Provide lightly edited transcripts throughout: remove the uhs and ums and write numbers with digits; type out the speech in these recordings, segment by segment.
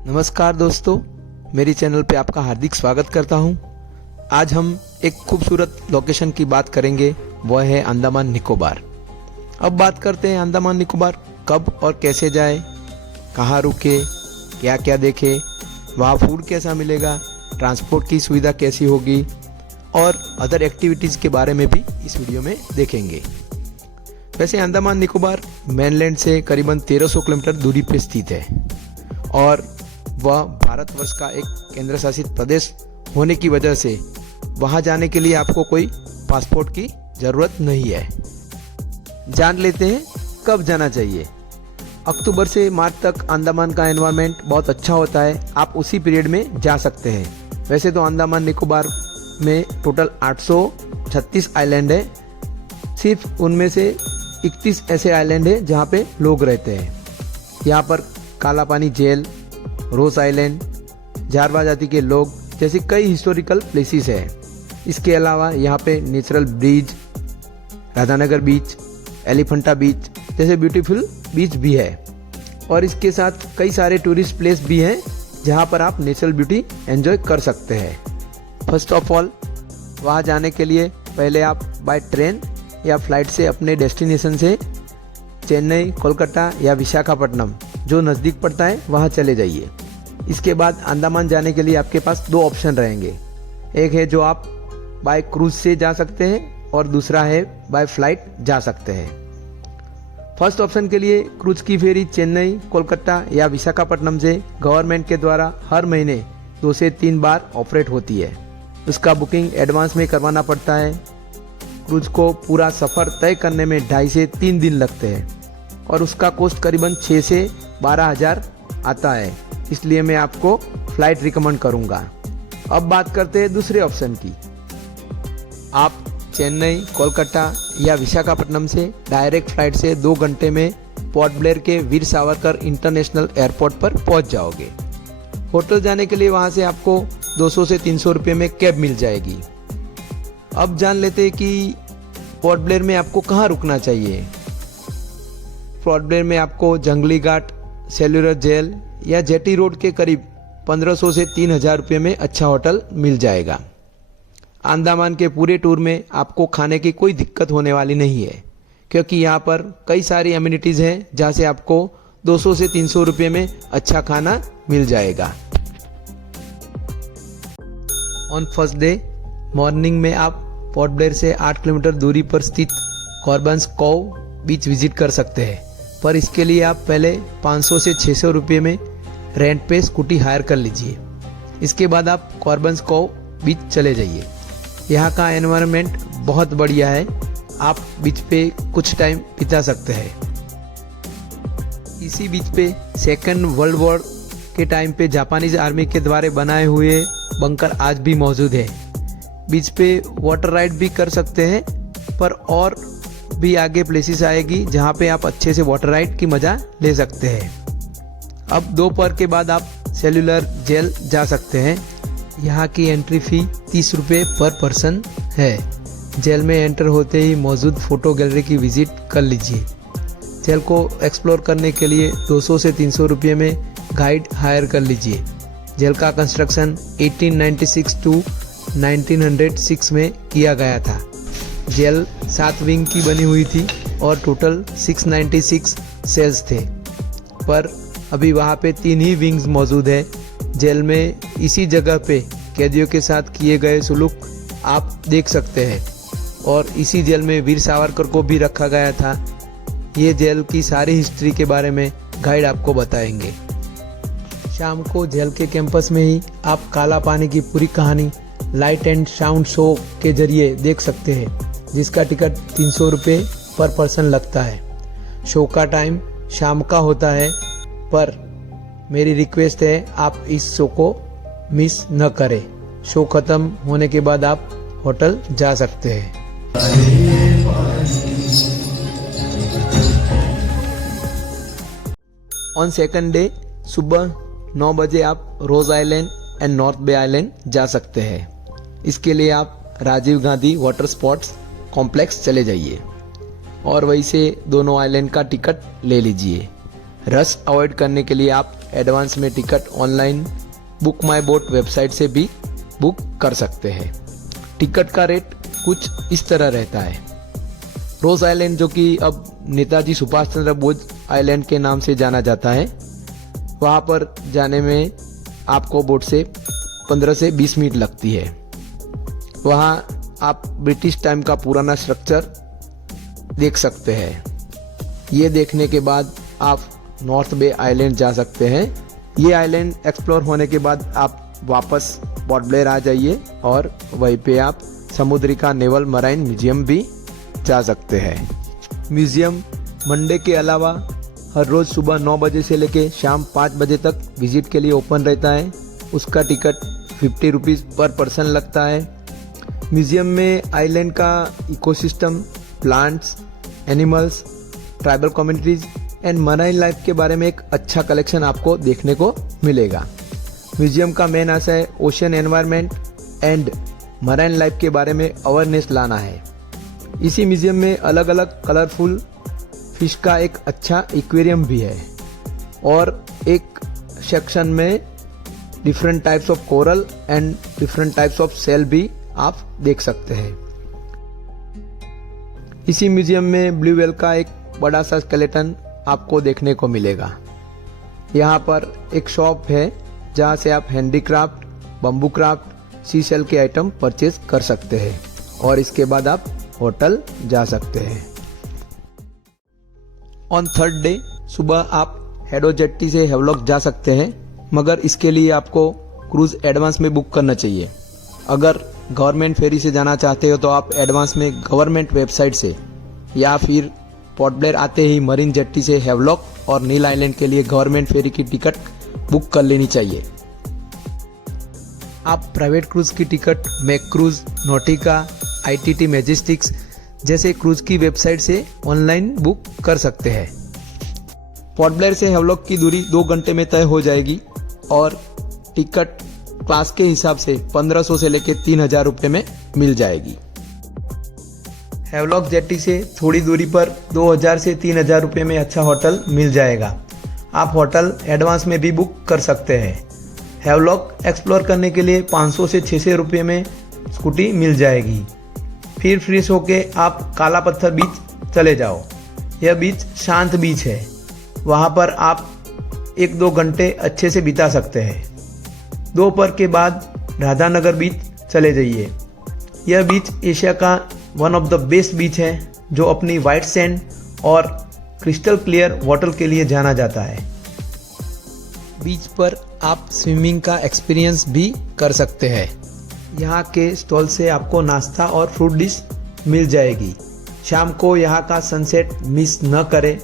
नमस्कार दोस्तों, मेरी चैनल पे आपका हार्दिक स्वागत करता हूं। आज हम एक खूबसूरत लोकेशन की बात करेंगे, वह है अंडमान निकोबार। अब बात करते हैं अंडमान निकोबार कब और कैसे जाए, कहाँ रुके, क्या क्या देखे, वहाँ फूड कैसा मिलेगा, ट्रांसपोर्ट की सुविधा कैसी होगी और अदर एक्टिविटीज़ के बारे में भी इस वीडियो में देखेंगे। वैसे अंडमान निकोबार मेनलैंड से करीबन 1300 किलोमीटर दूरी पर स्थित है और वह भारतवर्ष का एक केंद्र शासित प्रदेश होने की वजह से वहां जाने के लिए आपको कोई पासपोर्ट की ज़रूरत नहीं है। जान लेते हैं कब जाना चाहिए। अक्टूबर से मार्च तक अंडमान का एनवायरनमेंट बहुत अच्छा होता है, आप उसी पीरियड में जा सकते हैं। वैसे तो अंडमान निकोबार में टोटल 836 आइलैंड है, सिर्फ उनमें से 31 ऐसे आइलैंड है जहाँ पे लोग रहते हैं। यहाँ पर काला पानी जेल, रोज आइलैंड, जारवा जाति के लोग जैसे कई हिस्टोरिकल प्लेसेस है। इसके अलावा यहाँ पे नेचुरल ब्रिज, राधानगर बीच, एलिफेंटा बीच जैसे ब्यूटीफुल बीच भी है और इसके साथ कई सारे टूरिस्ट प्लेस भी हैं जहाँ पर आप नेचुरल ब्यूटी एंजॉय कर सकते हैं। फर्स्ट ऑफ ऑल वहाँ जाने के लिए पहले आप बाय ट्रेन या फ्लाइट से अपने डेस्टिनेशन से चेन्नई, कोलकाता या विशाखापट्टनम जो नज़दीक पड़ता है वहाँ चले जाइए। इसके बाद अंडमान जाने के लिए आपके पास दो ऑप्शन रहेंगे, एक है जो आप बाय क्रूज से जा सकते हैं और दूसरा है बाय फ्लाइट जा सकते हैं। फर्स्ट ऑप्शन के लिए क्रूज की फेरी चेन्नई, कोलकाता या विशाखापट्टनम से गवर्नमेंट के द्वारा हर महीने 2 से 3 बार ऑपरेट होती है। उसका बुकिंग एडवांस में करवाना पड़ता है। क्रूज को पूरा सफ़र तय करने में 2.5 से 3 दिन लगते हैं और उसका कॉस्ट करीबन 6 से 12 हज़ार आता है, इसलिए मैं आपको फ्लाइट रिकमेंड करूंगा। अब बात करते हैं दूसरे ऑप्शन की। आप चेन्नई, कोलकाता या विशाखापट्टनम से डायरेक्ट फ्लाइट से 2 घंटे में पोर्ट ब्लेयर के वीर सावरकर इंटरनेशनल एयरपोर्ट पर पहुंच जाओगे। होटल जाने के लिए वहां से आपको 200 से 300 रुपये में कैब मिल जाएगी। अब जान लेते हैं कि पोर्ट ब्लेयर में आपको कहाँ रुकना चाहिए। पोर्ट ब्लेयर में आपको जंगली घाट, सेल्यूलर जेल या जेटी रोड के करीब 1500 से 3000 रुपये में अच्छा होटल मिल जाएगा। अंडमान के पूरे टूर में आपको खाने की कोई दिक्कत होने वाली नहीं है, क्योंकि यहाँ पर कई सारी अम्यूनिटीज़ हैं जहाँ से आपको 200 से 300 रुपये में अच्छा खाना मिल जाएगा। ऑन फर्स्ट डे मॉर्निंग में आप पोर्ट ब्लेयर से 8 किलोमीटर दूरी पर स्थित कॉर्बन्स कोव बीच विजिट कर सकते हैं, पर इसके लिए आप पहले 500 से 600 रुपये में रेंट पे स्कूटी हायर कर लीजिए। इसके बाद आप कॉर्बन्स कोव बीच चले जाइए। यहाँ का एनवायरनमेंट बहुत बढ़िया है, आप बीच पे कुछ टाइम बिता सकते हैं। इसी बीच पे सेकेंड वर्ल्ड वॉर के टाइम पे जापानीज आर्मी के द्वारा बनाए हुए बंकर आज भी मौजूद है। बीच पे वाटर राइड भी कर सकते हैं, पर और भी आगे प्लेसेस आएगी जहाँ पे आप अच्छे से वाटर राइड की मज़ा ले सकते हैं। अब दोपहर के बाद आप सेल्यूलर जेल जा सकते हैं। यहाँ की एंट्री फ़ी 30 रुपये पर पर्सन है। जेल में एंटर होते ही मौजूद फ़ोटो गैलरी की विज़िट कर लीजिए। जेल को एक्सप्लोर करने के लिए 200 से 300 रुपये में गाइड हायर कर लीजिए। जेल का कंस्ट्रक्शन 1896 टू 1906 में किया गया था। जेल 7 विंग की बनी हुई थी और टोटल 696 सेल्स थे, पर अभी वहाँ पे 3 ही विंग्स मौजूद है। जेल में इसी जगह पे कैदियों के साथ किए गए सुलूक आप देख सकते हैं और इसी जेल में वीर सावरकर को भी रखा गया था। ये जेल की सारी हिस्ट्री के बारे में गाइड आपको बताएंगे। शाम को जेल के कैंपस में ही आप काला पानी की पूरी कहानी लाइट एंड साउंड शो के जरिए देख सकते हैं, जिसका टिकट 300 रुपये पर पर्सन लगता है। शो का टाइम शाम का होता है, पर मेरी रिक्वेस्ट है आप इस शो को मिस न करें। शो खत्म होने के बाद आप होटल जा सकते हैं। ऑन सेकंड डे सुबह 9 बजे आप Ross Island and North Bay Island जा सकते हैं। इसके लिए आप Rajiv Gandhi water sports complex चले जाइए और वहीं से दोनों आइलैंड का टिकट ले लीजिए। रश अवॉइड करने के लिए आप एडवांस में टिकट ऑनलाइन बुक माई बोट वेबसाइट से भी बुक कर सकते हैं। टिकट का रेट कुछ इस तरह रहता है। रोज आइलैंड, जो कि अब नेताजी सुभाष चंद्र बोस आइलैंड के नाम से जाना जाता है, वहाँ पर जाने में आपको बोट से 15 से 20 मिनट लगती है। वहाँ आप ब्रिटिश टाइम का पुराना स्ट्रक्चर देख सकते हैं। ये देखने के बाद आप नॉर्थ बे आइलैंड जा सकते हैं। ये आइलैंड एक्सप्लोर होने के बाद आप वापस पोर्ट ब्लेयर आ जाइए और वहीं पे आप समुद्रिका नेवल मराइन म्यूजियम भी जा सकते हैं। म्यूजियम मंडे के अलावा हर रोज सुबह 9 बजे से लेके शाम 5 बजे तक विजिट के लिए ओपन रहता है। उसका टिकट 50 रुपीज़ पर पर्सन लगता है। म्यूजियम में आइलैंड का ecosystem, plants, animals, tribal communities and marine life के बारे में एक अच्छा कलेक्शन आपको देखने को मिलेगा। म्यूजियम का मेन आशय ocean environment and marine life के बारे में अवेयरनेस लाना है। इसी म्यूजियम में अलग अलग कलरफुल फिश का एक अच्छा एक्वेरियम भी है और एक सेक्शन में different types of coral and different types of shell भी आप देख सकते हैं। इसी म्यूजियम में ब्लू व्हेल का एक बड़ा सा स्केलेटन आपको देखने को मिलेगा। यहाँ पर एक शॉप है जहाँ से आप हैंडीक्राफ्ट, बम्बू क्राफ्ट, सी शेल के आइटम परचेज कर सकते हैं और इसके बाद आप होटल जा सकते हैं। ऑन थर्ड डे सुबह आप हेडो जेट्टी से हेवलॉक जा सकते हैं, मगर इसके लिए आपको क्रूज एडवांस में बुक करना चाहिए। अगर गवर्नमेंट फेरी से जाना चाहते हो तो आप एडवांस में गवर्नमेंट वेबसाइट से या फिर पोर्ट ब्लेयर आते ही मरीन जेट्टी से हेवलॉक और नील आइलैंड के लिए गवर्नमेंट फेरी की टिकट बुक कर लेनी चाहिए। आप प्राइवेट क्रूज की टिकट मैक क्रूज, नोटिका, ITT मैजेस्टिक्स जैसे क्रूज की वेबसाइट से ऑनलाइन बुक कर सकते हैं। पोर्ट ब्लेयर से हेवलॉक की दूरी 2 घंटे में तय हो जाएगी और टिकट क्लास के हिसाब से 1500 से लेकर 3000 रुपये में मिल जाएगी। हेवलॉक जेट्टी से थोड़ी दूरी पर 2000 से 3000 रुपये में अच्छा होटल मिल जाएगा। आप होटल एडवांस में भी बुक कर सकते हैं। हेवलॉक एक्सप्लोर करने के लिए 500 से 600 रुपये में स्कूटी मिल जाएगी। फिर फ्रेश होके आप काला पत्थर बीच चले जाओ। यह बीच शांत बीच है, वहाँ पर आप 1-2 घंटे अच्छे से बिता सकते हैं। दोपहर के बाद राधानगर बीच चले जाइए। यह बीच एशिया का वन ऑफ द बेस्ट बीच है जो अपनी वाइट सैंड और क्रिस्टल क्लियर वाटर के लिए जाना जाता है। बीच पर आप स्विमिंग का एक्सपीरियंस भी कर सकते हैं। यहाँ के स्टॉल से आपको नाश्ता और फ्रूट डिश मिल जाएगी। शाम को यहाँ का सनसेट मिस न करें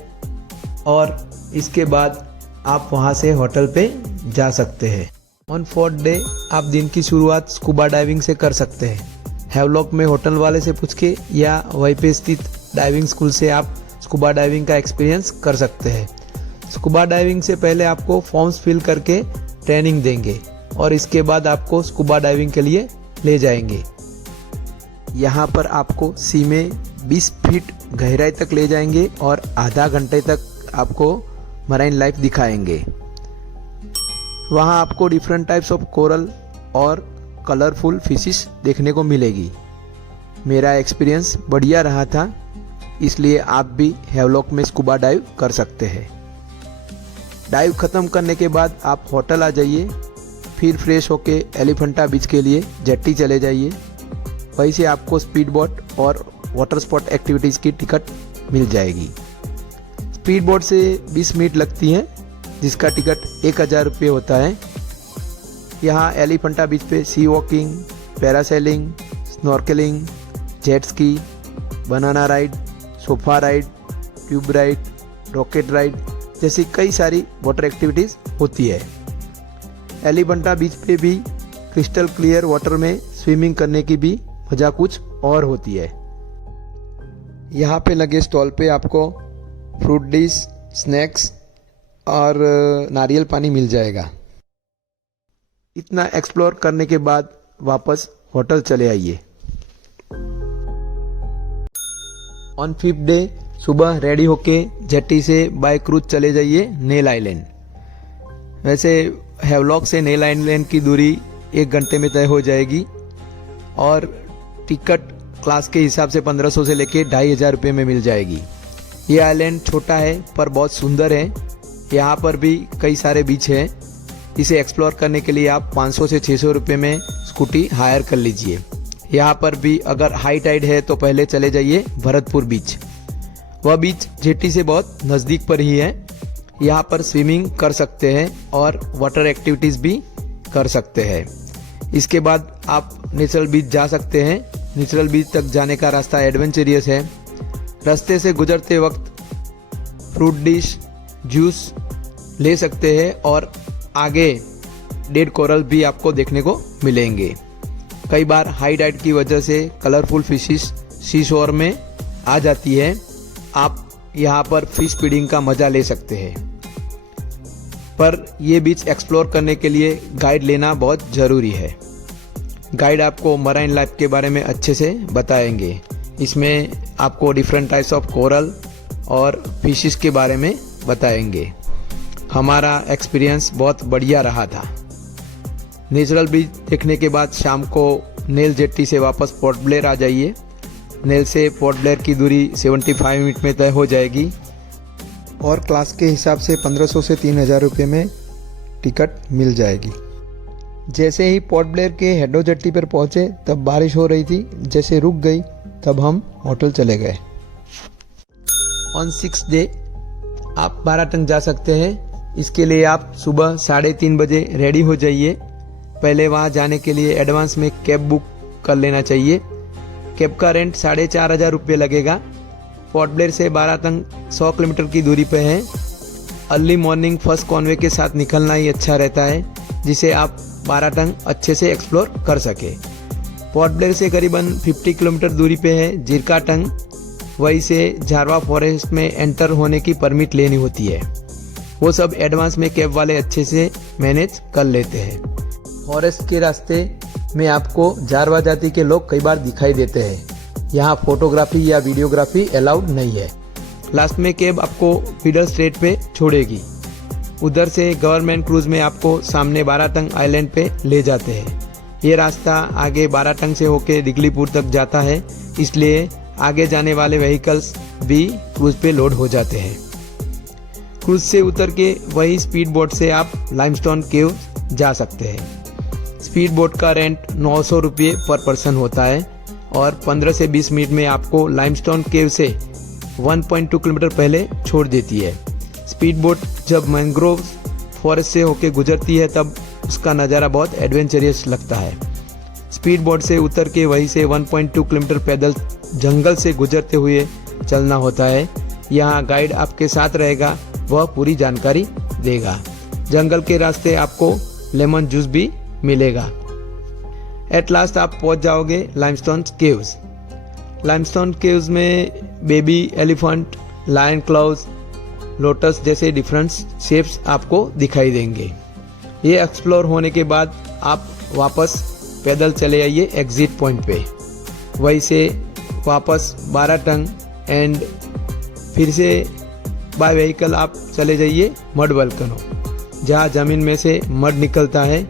और इसके बाद आप वहाँ से होटल पे जा सकते हैं। ऑन फोर्थ डे आप दिन की शुरुआत स्कूबा डाइविंग से कर सकते हैं। हेवलॉक में होटल वाले से पूछ के या वहीं पे स्थित डाइविंग स्कूल से आप स्कूबा डाइविंग का एक्सपीरियंस कर सकते हैं। स्कूबा डाइविंग से पहले आपको फॉर्म्स फिल करके ट्रेनिंग देंगे और इसके बाद आपको स्कूबा डाइविंग के लिए ले जाएंगे। यहाँ पर आपको सी में 20 फीट गहराई तक ले जाएंगे और आधा घंटे तक आपको मराइन लाइफ दिखाएंगे। वहाँ आपको डिफरेंट टाइप्स ऑफ कोरल और कलरफुल फिशेस देखने को मिलेगी। मेरा एक्सपीरियंस बढ़िया रहा था, इसलिए आप भी हेवलॉक में स्कूबा डाइव कर सकते हैं। डाइव खत्म करने के बाद आप होटल आ जाइए, फिर फ्रेश होके एलिफेंटा बीच के लिए जेट्टी चले जाइए। वहीं से आपको स्पीड बोट और वाटर स्पोर्ट एक्टिविटीज़ की टिकट मिल जाएगी। स्पीड बोट से 20 मिनट लगती हैं, जिसका टिकट 1000 रुपये होता है। यहाँ एलिफेंटा बीच पे sea walking, parasailing, snorkelling, jet ski, banana ride, sofa ride, tube ride, rocket ride जैसी कई सारी वाटर एक्टिविटीज़ होती है। एलिफेंटा बीच पे भी क्रिस्टल क्लियर वाटर में स्विमिंग करने की भी मजा कुछ और होती है। यहाँ पे लगे स्टॉल पे आपको फ्रूट डिश, स्नैक्स और नारियल पानी मिल जाएगा। इतना एक्सप्लोर करने के बाद वापस होटल चले आइए। ऑन 5th डे सुबह रेडी होके जेट्टी से बाय क्रूज चले जाइए नेल आइलैंड। वैसे हैवलॉक से नेल आइलैंड की दूरी 1 घंटे में तय हो जाएगी और टिकट क्लास के हिसाब से 1500 से लेके 2500 रुपये में मिल जाएगी। ये आइलैंड छोटा है पर बहुत सुंदर है। यहाँ पर भी कई सारे बीच हैं। इसे एक्सप्लोर करने के लिए आप 500 से 600 रुपये में स्कूटी हायर कर लीजिए। यहाँ पर भी अगर हाई टाइड है तो पहले चले जाइए भरतपुर बीच। वह बीच जेटी से बहुत नज़दीक पर ही है। यहाँ पर स्विमिंग कर सकते हैं और वाटर एक्टिविटीज़ भी कर सकते हैं। इसके बाद आप नेचुरल बीच जा सकते हैं। नेचुरल बीच तक जाने का रास्ता एडवेंचरियस है। रास्ते से गुजरते वक्त फ्रूट डिश, जूस ले सकते हैं और आगे डेड कोरल भी आपको देखने को मिलेंगे। कई बार हाई टाइड की वजह से कलरफुल फिशिश सी शोर में आ जाती है। आप यहाँ पर फिश फीडिंग का मजा ले सकते हैं, पर यह बीच एक्सप्लोर करने के लिए गाइड लेना बहुत ज़रूरी है। गाइड आपको मराइन लाइफ के बारे में अच्छे से बताएंगे। इसमें आपको डिफरेंट टाइप्स ऑफ कोरल और फिशिस के बारे में बताएंगे। हमारा एक्सपीरियंस बहुत बढ़िया रहा था। नेचुरल बीच देखने के बाद शाम को नेल जेट्टी से वापस पोर्ट ब्लेयर आ जाइए। नेल से पोर्ट ब्लेयर की दूरी 75 मिनट में तय हो जाएगी और क्लास के हिसाब से 1500 से 3000 रुपये में टिकट मिल जाएगी। जैसे ही पोर्ट ब्लेयर के हेडो जेट्टी पर पहुंचे तब बारिश हो रही थी। जैसे रुक गई तब हम होटल चले गए। ऑन 6th डे आप बाराटंग जा सकते हैं। इसके लिए आप सुबह 3:30 बजे रेडी हो जाइए। पहले वहां जाने के लिए एडवांस में कैब बुक कर लेना चाहिए। कैब का रेंट 4500 रुपये लगेगा। पोर्ट ब्लेयर से बाराटंग 100 किलोमीटर की दूरी पे है। अर्ली मॉर्निंग फर्स्ट कॉन्वे के साथ निकलना ही अच्छा रहता है, जिसे आप बाराटंग अच्छे से एक्सप्लोर कर सके। पोर्ट ब्लेयर से करीबन 50 किलोमीटर दूरी पे है जीरकाटंग। वहीं से झारवा फॉरेस्ट में एंटर होने की परमिट लेनी होती है। वो सब एडवांस में कैब वाले अच्छे से मैनेज कर लेते हैं। फॉरेस्ट के रास्ते में आपको जारवा जाति के लोग कई बार दिखाई देते हैं। यहाँ फोटोग्राफी या वीडियोग्राफी अलाउड नहीं है। लास्ट में कैब आपको फीडर स्ट्रेट पे छोड़ेगी। उधर से गवर्नमेंट क्रूज में आपको सामने बाराटंग आइलैंड पे ले जाते हैं। ये रास्ता आगे बाराटंग से होके दिगलीपुर तक जाता है, इसलिए आगे जाने वाले व्हीकल्स भी क्रूज पे लोड हो जाते हैं। क्रूज से उतर के वही स्पीड बोट से आप लाइमस्टोन केव जा सकते हैं। स्पीड बोट का रेंट 900 रुपये पर पर्सन होता है और 15 से 20 मिनट में आपको लाइमस्टोन केव से 1.2 किलोमीटर पहले छोड़ देती है। स्पीड बोट जब मैंग्रोव फॉरेस्ट से होके गुजरती है तब उसका नज़ारा बहुत एडवेंचरियस लगता है। स्पीड बोट से उतर के वहीं से 1.2 किलोमीटर पैदल जंगल से गुजरते हुए चलना होता है। यहाँ गाइड आपके साथ रहेगा, वह पूरी जानकारी देगा। जंगल के रास्ते आपको लेमन जूस भी मिलेगा। एट लास्ट आप पहुंच जाओगे लाइमस्टोन केव्स। लाइमस्टोन केव्स में baby elephant, lion claws, lotus जैसे डिफरेंट शेप्स आपको दिखाई देंगे। ये एक्सप्लोर होने के बाद आप वापस पैदल चले आइए एग्जिट पॉइंट पे। वहीं से वापस बाराटंग एंड फिर से बाय व्हीकल आप चले जाइए मड वोल्केनो, जहाँ ज़मीन में से मड निकलता है।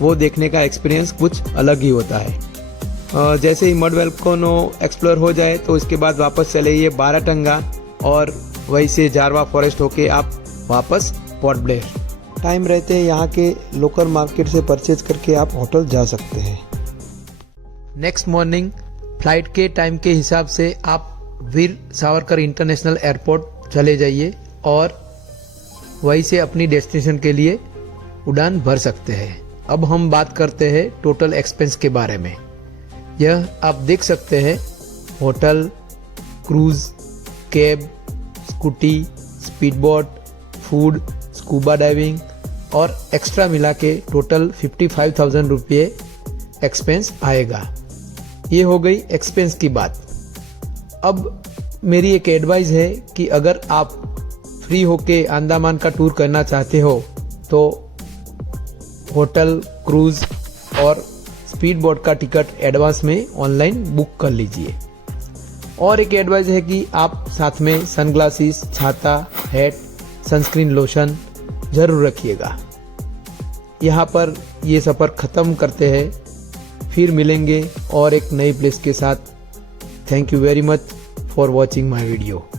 वो देखने का एक्सपीरियंस कुछ अलग ही होता है। जैसे ही मड वोल्केनो एक्सप्लोर हो जाए तो इसके बाद वापस चले आइए बाराटंगा और वहीं से जारवा फॉरेस्ट होके आप वापस पोर्ट ब्लेयर। टाइम रहते यहाँ के लोकल मार्केट से परचेज करके आप होटल जा सकते हैं। नेक्स्ट मॉर्निंग फ्लाइट के टाइम के हिसाब से आप वीर सावरकर इंटरनेशनल एयरपोर्ट चले जाइए और वहीं से अपनी डेस्टिनेशन के लिए उड़ान भर सकते हैं। अब हम बात करते हैं टोटल एक्सपेंस के बारे में। यह आप देख सकते हैं hotel, cruise, cab, scooty, speedboat, food, scuba diving और एक्स्ट्रा मिला के टोटल 55,000 रुपये एक्सपेंस आएगा। ये हो गई एक्सपेंस की बात। अब मेरी एक एडवाइस है कि अगर आप फ्री होके अंडमान का टूर करना चाहते हो तो होटल, क्रूज और स्पीड बोट का टिकट एडवांस में ऑनलाइन बुक कर लीजिए। और एक एडवाइस है कि आप साथ में सनग्लासेस, छाता, हैट, सनस्क्रीन लोशन जरूर रखिएगा। यहाँ पर ये सफ़र ख़त्म करते हैं, फिर मिलेंगे और एक नई प्लेस के साथ। Thank you very much for watching my video.